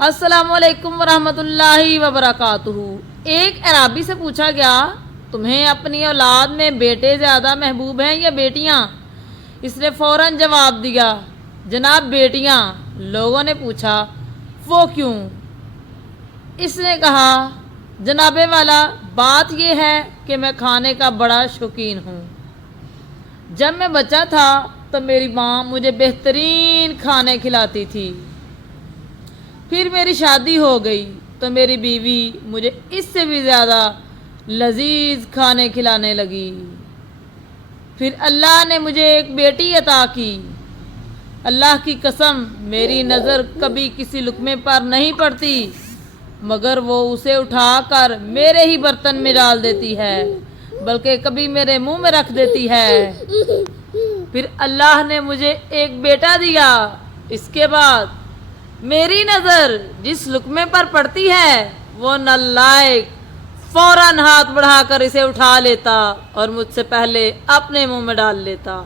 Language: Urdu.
السلام علیکم ورحمۃ اللہ وبرکاتہ۔ ایک اعرابی سے پوچھا گیا تمہیں اپنی اولاد میں بیٹے زیادہ محبوب ہیں یا بیٹیاں؟ اس نے فوراً جواب دیا جناب بیٹیاں۔ لوگوں نے پوچھا وہ کیوں؟ اس نے کہا جناب والا بات یہ ہے کہ میں کھانے کا بڑا شوقین ہوں۔ جب میں بچہ تھا تو میری ماں مجھے بہترین کھانے کھلاتی تھی۔ پھر میری شادی ہو گئی تو میری بیوی مجھے اس سے بھی زیادہ لذیذ کھانے کھلانے لگی۔ پھر اللہ نے مجھے ایک بیٹی عطا کی۔ اللہ کی قسم میری نظر کبھی کسی لقمے پر نہیں پڑتی مگر وہ اسے اٹھا کر میرے ہی برتن میں ڈال دیتی ہے، بلکہ کبھی میرے منہ میں رکھ دیتی ہے۔ پھر اللہ نے مجھے ایک بیٹا دیا۔ اس کے بعد میری نظر جس لقمے پر پڑتی ہے وہ نالائق فوراً ہاتھ بڑھا کر اسے اٹھا لیتا اور مجھ سے پہلے اپنے منہ میں ڈال لیتا۔